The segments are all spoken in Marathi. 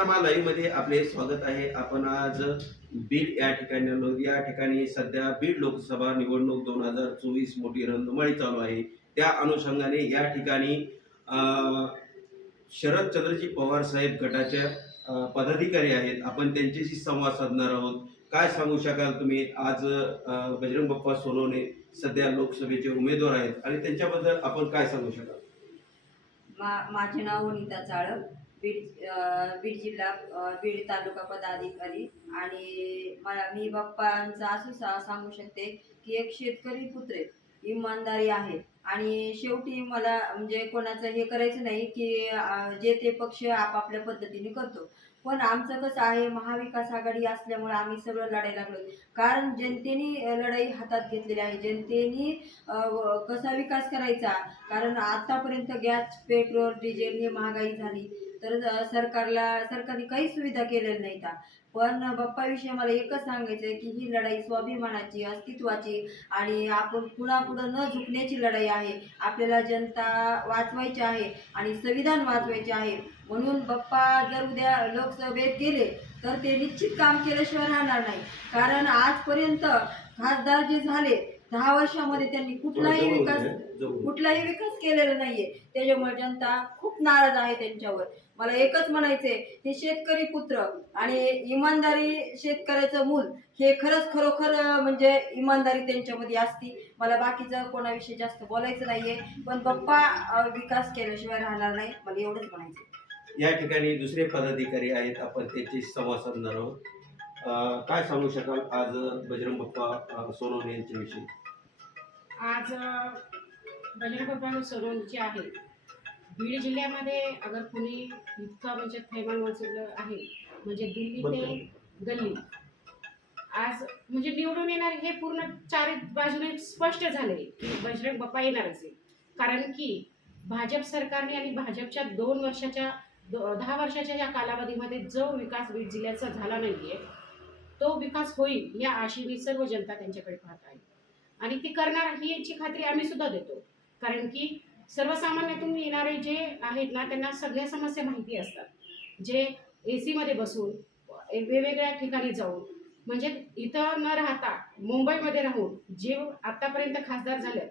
विकासनामा लाईव्हमध्ये आपले स्वागत आहे. आपण आज बीड या ठिकाणी आलो. या ठिकाणी सध्या बीड लोकसभा निवडणूक दोन हजार चोवीस मोठी रणधुमाळी चालू आहे. त्या अनुषंगाने या ठिकाणी शरद शरदचंद्रजी पवार साहेब गटाच्या पदाधिकारी आहेत. आपण त्यांच्याशी संवाद साधणार आहोत. काय सांगू शकाल तुम्ही? आज बजरंग बाप्पा सोनवणे सध्या लोकसभेचे उमेदवार आहेत आणि त्यांच्याबद्दल आपण काय सांगू शकाल? माझे नाव वनिता चाळक. बीड बीड जिल्हा बीड तालुका पदाधिकारी आणि मला मी बाप्पांचा असं सा सांगू शकते की एक शेतकरी पुत्र इमानदारी आहे. आणि शेवटी मला म्हणजे कोणाचं हे करायचं नाही की जे ते पक्ष आपापल्या पद्धतीने करतो. पण आमचं कसं आहे महाविकास आघाडी असल्यामुळे आम्ही सगळं लढायला लागलो. कारण जनतेने लढाई हातात घेतलेली आहे. जनतेने कसा विकास करायचा? कारण आतापर्यंत गॅस पेट्रोल डिझेल ही महागाई झाली. तर सरकारला सरकारने काही सुविधा केलेल्या नाहीत. पण बाप्पाविषयी मला एकच सांगायचं आहे की ही लढाई स्वाभिमानाची अस्तित्वाची आणि आपण पुढं न झुकण्याची लढाई आहे. आपल्याला जनता वाचवायची आहे आणि संविधान वाचवायचे आहे. म्हणून बाप्पा जर उद्या लोकसभेत गेले तर ते निश्चित काम केल्याशिवाय राहणार नाही. कारण आजपर्यंत खासदार जे झाले दहा वर्षामध्ये त्यांनी कुठलाही विकास कुठलाही विकास केलेला नाहीये. त्याच्यामुळे जनता खूप नाराज आहे त्यांच्यावर. मला एकच म्हणायचंय हे शेतकरी पुत्र आणि इमानदारी शेतकऱ्याचं मूल हे खरंच खरोखर म्हणजे इमानदारी त्यांच्यामध्ये असती. मला बाकीचं कोणाविषयी जास्त बोलायचं नाहीये. पण बप्पा अं, विकास केल्याशिवाय राहणार नाही. मला एवढंच म्हणायचं या ठिकाणी दुसरे पदाधिकारी आहेत. आपण त्यांची संवाद साधणार आहोत. काय सांगू शकाल आज बजरंग बाप्पा अं, सोनवणे यांच्याविषयी? आज बजरंग बाप्पा सोनवणे जे आहे. बीड जिल्ह्यामध्ये अगर कुणी इतका म्हणजे थैमान वाचवलं आहे म्हणजे दिल्ली ते गल्ली. आज म्हणजे निवडून येणार हे पूर्ण चारी बाजूने स्पष्ट झाले की बजरंग बाप्पा येणारच आहे. कारण की भाजप सरकारने आणि भाजपच्या दोन वर्षाच्या दहा वर्षाच्या या कालावधीमध्ये जो विकास बीड जिल्ह्याचा झाला नाहीये तो विकास होईल या आशेने सर्व जनता त्यांच्याकडे पाहत आहे. आणि ती करणार ही याची खात्री आम्ही सुद्धा देतो. कारण की सर्वसामान्यातून येणारे जे आहेत ना त्यांना सगळ्या समस्या माहिती असतात. जे ए सीमध्ये बसून वेगवेगळ्या ठिकाणी जाऊन म्हणजे इथं न राहता मुंबईमध्ये राहून जे आत्तापर्यंत खासदार झाले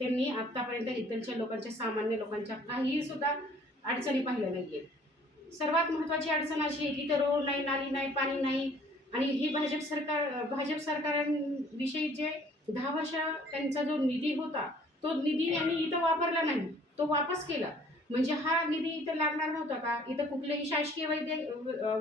त्यांनी आत्तापर्यंत इथलच्या लोकांच्या सामान्य लोकांच्या काहीही सुद्धा अडचणी पाहिल्या नाही आहेत सर्वात महत्त्वाची अडचण अशी आहे की इथं रोड नाही नाली नाही पाणी नाही आणि ही भाजप सरकार भाजप सरकारांविषयी जे दहा वर्ष त्यांचा जो निधी होता तो निधी त्यांनी इथं वापरला नाही. तो वापस केला. म्हणजे हा निधी इथं लागणार नव्हता का? इथं कुठलेही शासकीय वैद्य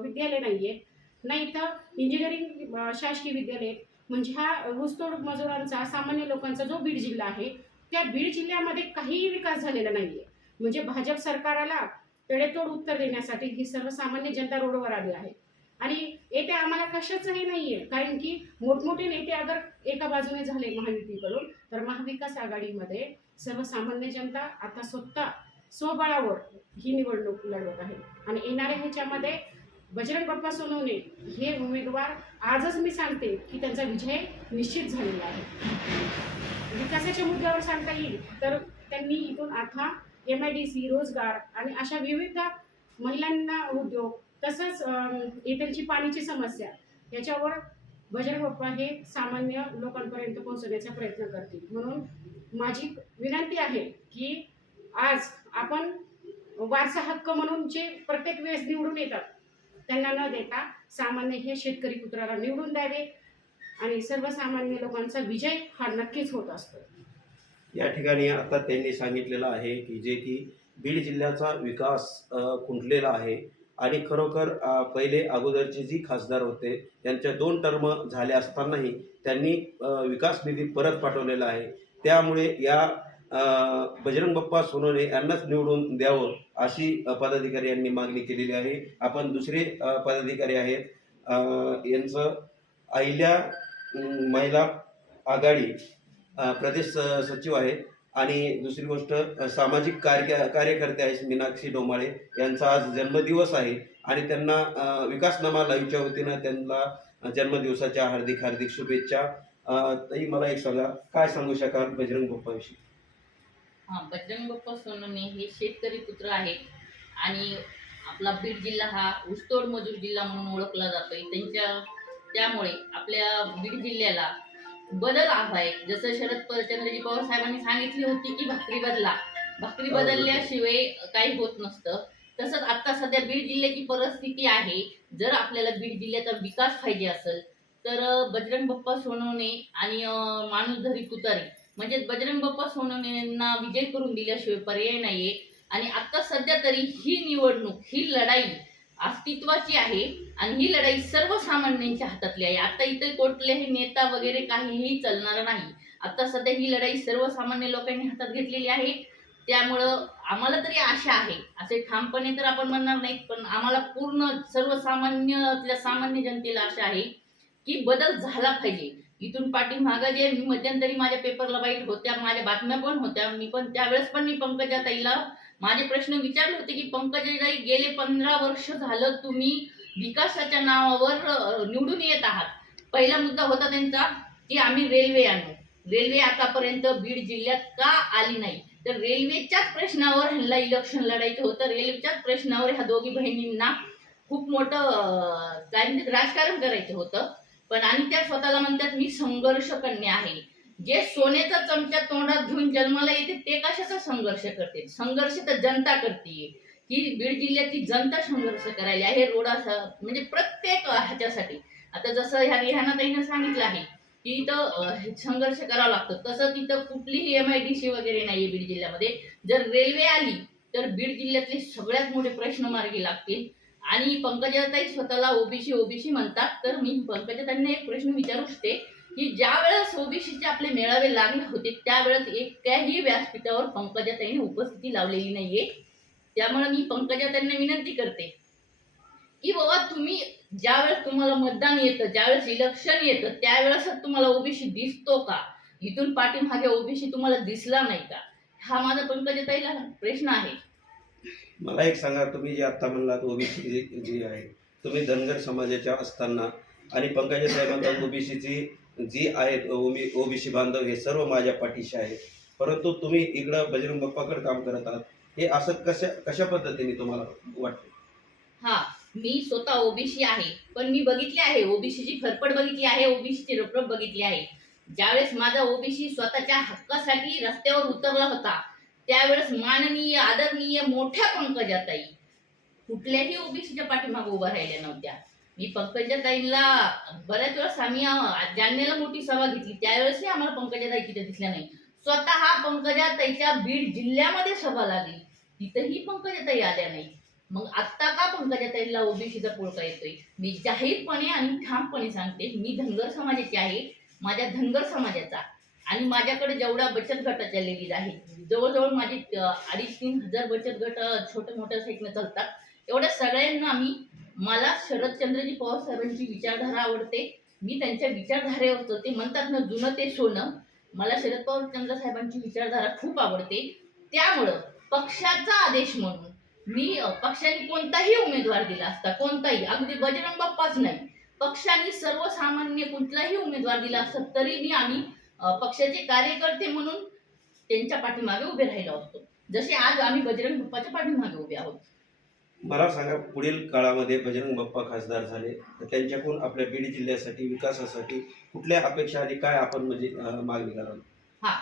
विद्यालय नाही आहे नाही इथं इंजिनिअरिंग शासकीय विद्यालय. म्हणजे हा ऊसतोड मजुरांचा सामान्य लोकांचा जो बीड जिल्हा आहे त्या बीड जिल्ह्यामध्ये काहीही विकास झालेला नाही आहे म्हणजे भाजप सरकाराला तडेतोड उत्तर देण्यासाठी ही सर्वसामान्य जनता रोडवर आली आहे. आणि येथे आम्हाला कशाचंही नाही आहे कारण की मोठमोठे नेते अगर एका बाजूने झाले महायुतीकडून तर महाविकास आघाडीमध्ये सर्वसामान्य जनता आता स्वतः स्वबळावर ही निवडणूक लढवत आहे. आणि येणाऱ्या ह्याच्यामध्ये बजरंग बाप्पा सोनवणे हे उमेदवार आजच मी सांगते की त्यांचा विजय निश्चित झालेला आहे. विकासाच्या मुद्द्यावर सांगता येईल तर त्यांनी इथून आता एम आय डी सी रोजगार आणि अशा विविध महिलांना उद्योग तसंच इतरची इथलची पाण्याची समस्या. याच्यावर भजन बाप्पा हे सामान्य लोकांपर्यंत पोहोचवण्याचा प्रयत्न करतील. म्हणून माझी विनंती आहे की आज आपण वारसा हक्क म्हणून जे प्रत्येक वेळेस निवडून येतात त्यांना न देता सामान्य हे शेतकरी पुत्राला निवडून द्यावे आणि सर्वसामान्य लोकांचा विजय हा नक्कीच होत असतो. या ठिकाणी आता त्यांनी सांगितलेलं आहे की जे की बीड जिल्ह्याचा विकास खुंटलेला आहे. आणि खरोखर पहिले अगोदरचे जी खासदार होते त्यांच्या दोन टर्म झाल्या असतानाही त्यांनी विकास निधी परत पाठवलेला आहे. त्यामुळे या बजरंग बाप्पा सोनवणे यांनाच निवडून द्यावं अशी पदाधिकारी यांनी मागणी केलेली आहे. आपण दुसरे पदाधिकारी आहेत यांचं अहिल्या महिला आघाडी प्रदेश स- सचिव आहेत. आणि दुसरी गोष्ट सामाजिक कार्य कार्यकर्ते आहेत मीनाक्षी डोमाळे. यांचा आज जन्मदिवस आहे आणि त्यांना विकासनामा लाईव्हच्या वतीनं त्यांना जन्मदिवसाच्या हार्दिक हार्दिक शुभेच्छा. तरी मला एक सांगा काय सांगू शकाल बजरंग बाप्पाविषयी? हा बजरंग बाप्पा सोनवणे हे शेतकरी पुत्र आहेत आणि आपला बीड जिल्हा हा ऊसतोड मजूर जिल्हा म्हणून ओळखला जातोय. त्यांच्या त्यामुळे आपल्या बीड जिल्ह्याला बदल हवा आहे जसं शरद चंद्रजी पवार साहेबांनी सांगितली होती की भाकरी बदला. भाकरी. बदलल्याशिवाय काही होत नसतं. तसंच आता सध्या बीड जिल्ह्याची परिस्थिती आहे. जर आपल्याला बीड जिल्ह्याचा विकास पाहिजे असेल तर बजरंग बाप्पा सोनवणे आणि माणूसधरी तुतारी. म्हणजे बजरंग बाप्पा सोनवणेंना विजय करून दिल्याशिवाय पर्याय नाहीये. आणि आता सध्या तरी ही निवडणूक ही लढाई अस्तित्वाची आहे आणि ही लढाई सर्वसामान्यांच्या हातातली आहे. आता इथे कुठलेही नेता वगैरे काहीही चालणार नाही. आता सध्या ही लढाई सर्वसामान्य लोकांनी हातात घेतलेली आहे. त्यामुळं आम्हाला तरी आशा आहे. असे ठामपणे तर आपण म्हणणार नाही पण आम्हाला पूर्ण सर्वसामान्यातल्या सामान्य जनतेला आशा आहे की बदल झाला पाहिजे. इथून पाठीमागं जे मी मध्यंतरी माझ्या पेपरला वाईट होत्या माझ्या बातम्या पण होत्या मी पण त्यावेळेस पण मी पंकजा ताईला माझे प्रश्न विचारले होते की पंकजाई गेले पंधरा वर्ष झालं तुम्ही विकासाच्या नावावर निवडून येत आहात. पहिला मुद्दा होता त्यांचा की आम्ही रेल्वे आणू. रेल्वे आतापर्यंत बीड जिल्ह्यात का आली नाही? तर रेल्वेच्याच प्रश्नावर ह्यांना इलेक्शन लढायचं होतं. रेल्वेच्याच प्रश्नावर ह्या दोघी बहिणींना खूप मोठं काय राजकारण करायचं होतं. पण आणि त्या स्वतःला म्हणतात मी संघर्ष कन्या आहे. जे सोन्याचा चमचा तोंडात घेऊन जन्माला येते ते कशाचा संघर्ष करते? संघर्ष तर जनता करते. की बीड जिल्ह्याची जनता संघर्ष करायला आहे रोडाचा म्हणजे प्रत्येक ह्याच्यासाठी. आता जसं ह्या रिहाना ताईनं सांगितलं आहे की इथं हे संघर्ष करावा लागतो. तसं तिथं कुठलीही एम आय डी सी वगैरे नाही बीड जिल्ह्यामध्ये. जर रेल्वे आली तर बीड जिल्ह्यातले सगळ्यात मोठे प्रश्न मार्गी लागतील. आणि पंकजाताई स्वतःला ओबीसी ओबीसी म्हणतात. तर मी पंकजाताईंना एक प्रश्न विचारू शकते की ज्या वेळेस ओबीसीचे आपले मेळावे लागले होते त्यावेळेस एकाही व्यासपीठावर पंकजाताईने उपस्थिती लावलेली नाहीये. त्यामुळे मी पंकजाताईंना विनंती करते की बाबा तुम्ही ज्यावेळेस तुम्हाला मतदान येतं ज्यावेळेस इलेक्शन येतं त्यावेळेसच तुम्हाला ओबीसी दिसतो का? इथून पाठीमागे ओबीसी तुम्हाला दिसला नाही का? हा माझा पंकजाताईला प्रश्न आहे. मला एक सांगा तुम्ही जे आता म्हणलात ओबीसी जी आहे तुम्ही धनगर समाजाच्या असताना आणि पंकजा साहेबांना ओबीसीची जी आहेत ओबी ओबीसी बांधव हे सर्व माझ्या पाठीशी आहेत. परंतु तुम्ही इकडं बजरंग बाप्पाकडे काम करत आहात. हे असं कशा कशा पद्धतीने तुम्हाला वाटतं? हा मी स्वतः ओबीसी आहे पण मी बघितली आहे ओबीसीची फरफड बघितली आहे ओबीसीची रपरप बघितली आहे. ज्यावेळेस माझा ओबीसी स्वतःच्या हक्कासाठी रस्त्यावर उतरला होता त्यावेळेस माननीय आदरणीय मोठ्या पंकजाताई कुठल्याही ओबीसीच्या पाठीमागे उभ्या राहिल्या नव्हत्या. मी पंकजा ताईला बऱ्याच वेळेस आम्ही अं, जालन्याला मोठी सभा घेतली त्यावेळेसही आम्हाला पंकजा ताई तिथे दिसल्या नाही. स्वतः पंकजा ताईच्या बीड जिल्ह्यामध्ये सभा लागली. तिथेही पंकजाताई आल्या नाही. मग आत्ता का पंकजाताईला ओबीसीचा पोळका येतोय? मी जाहीरपणे आणि ठामपणे सांगते मी धनगर समाजाची आहे माझ्या धनगर समाजाचा. आणि माझ्याकडे जेवढा बचत गटाच्या लेडीज आहेत जवळजवळ माझे अडीच तीन हजार बचत गट छोटे मोठ्या साईडनं चालतात एवढ्या सगळ्यांना मी मला शरदचंद्रजी पवार साहेबांची विचारधारा आवडते. मी त्यांच्या विचारधारेवर ते म्हणतात ना जुनं ते सोनं. मला शरद पवार चंद्र साहेबांची विचारधारा खूप आवडते. त्यामुळं पक्षाचा आदेश म्हणून मी पक्षाने कोणताही उमेदवार दिला असता कोणताही अगदी बजरंग बाप्पाच नाही पक्षाने सर्वसामान्य कुठलाही उमेदवार दिला असता तरी मी आम्ही पक्षाचे कार्यकर्ते म्हणून त्यांच्या पाठीमागे उभे राहिलो असतो. जसे आज आम्ही बजरंग बाप्पाच्या पाठीमागे उभे आहोत. मला सांगा पुढील काळामध्ये बजरंग बाप्पा खासदार झाले तर त्यांच्याकडून आपल्या बीड जिल्ह्यासाठी विकासासाठी कुठल्या अपेक्षा आणि काय आपण म्हणजे मागणी कराल? हा.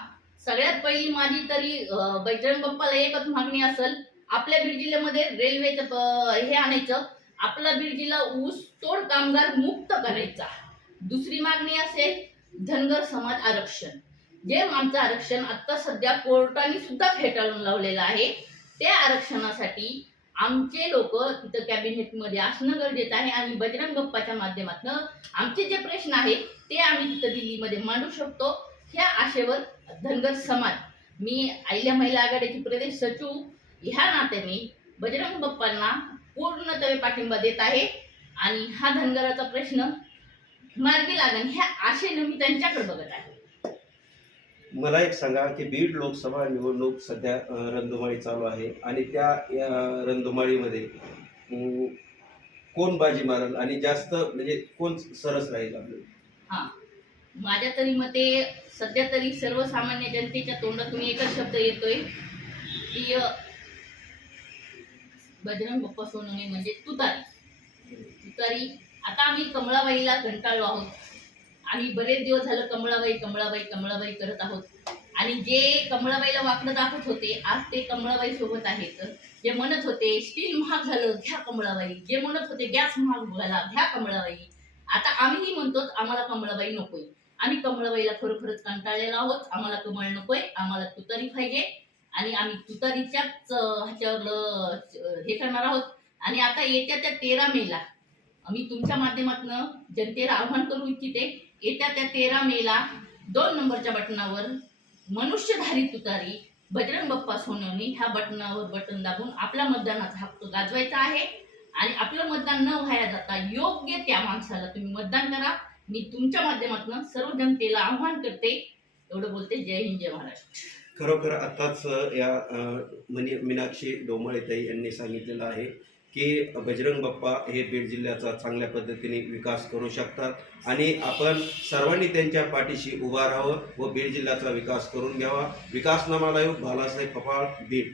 सगळ्यात पहिली माझी तरी बजरंग बाप्पाला एकच मागणी असेल आपल्या बीड जिल्ह्यामध्ये रेल्वेचं हे आणायचं. आपला बीड जिल्हा ऊस तोड कामगार मुक्त करायचा. दुसरी मागणी असेल धनगर समाज आरक्षण. जे आमचं आरक्षण आता सध्या कोर्टाने सुद्धा फेटाळून लावलेलं आहे त्या आरक्षणासाठी आमचे लोक तिथं कॅबिनेटमध्ये असणं गरजेचं आहे आणि बजरंग बाप्पाच्या माध्यमातून आमचे जे प्रश्न आहेत ते आम्ही तिथं दिल्लीमध्ये मांडू शकतो. ह्या आशेवर धनगर समाज मी आईल्या महिला आघाडीचे प्रदेश सचिव ह्या नात्याने बजरंग बाप्पांना पूर्णतवे पाठिंबा देत आहे. आणि हा धनगराचा प्रश्न मार्गी लागण ह्या आशेनं मी त्यांच्याकडे बघत आहे. मला एक सांगा की बीड लोकसभा निवडणूक सध्या रंधुमाळी चालू आहे आणि त्या रंधुमाळीमध्ये कोण बाजी मारल आणि जास्त म्हणजे कोण सरस राहील आपलं? माझ्या तरी मते सध्या तरी सर्वसामान्य जनतेच्या तोंडातून एकच शब्द येतोय की बजरंग बप्पा सोनवणे म्हणजे तुतारी. तुतारी आता आम्ही कमळाबाईला कंटाळलो आहोत. आम्ही बरेच दिवस झालं कमळाबाई कमळाबाई कमळाबाई करत आहोत. आणि जे कमळाबाईला वाकडं दाखवत होते आज ते कमळाबाई सोबत आहेत. जे म्हणत होते स्टील महाग झालं घ्या कमळाबाई. जे म्हणत होते गॅस महाग झाला घ्या कमळाबाई. आता आम्हीही म्हणतो आम्हाला कमळाबाई नकोय. आम्ही कमळाबाईला खरोखरच कंटाळलेलो आहोत. आम्हाला कमळ नकोय आम्हाला तुतारी पाहिजे. आणि आम्ही तुतारीच्याच ह्याच्यावर हे करणार आहोत. आणि आता येत्या त्या तेरा मेला मी तुमच्या माध्यमातून जनतेला आव्हान करू इच्छिते येत्या त्या तेरा मेला दोन नंबरच्या बटनावर मनुष्यधारी तुतारी बजरंग बाप्पा सोनवणे ह्या बटनावर बटन दाबून आपला मतदानाचा हक्क गाजवायचा आहे. आणि आपलं मतदान न व्हायला जाता योग्य त्या माणसाला तुम्ही मतदान करा. मी तुमच्या माध्यमातून सर्व जनतेला आव्हान करते. एवढं बोलते. जय हिंद जय महाराष्ट्र. खरोखर आत्ताच या अ, मनी मीनाक्षी डोमाळेताई यांनी सांगितलेलं आहे की बजरंग बाप्पा हे बीड जिल्ह्याचा चांगल्या पद्धतीने विकास करू शकतात आणि आपण सर्वांनी त्यांच्या पाठीशी उभा राहावं व बीड जिल्ह्याचा विकास करून घ्यावा. विकास नामाला बालासाहेब पपाळ बीड.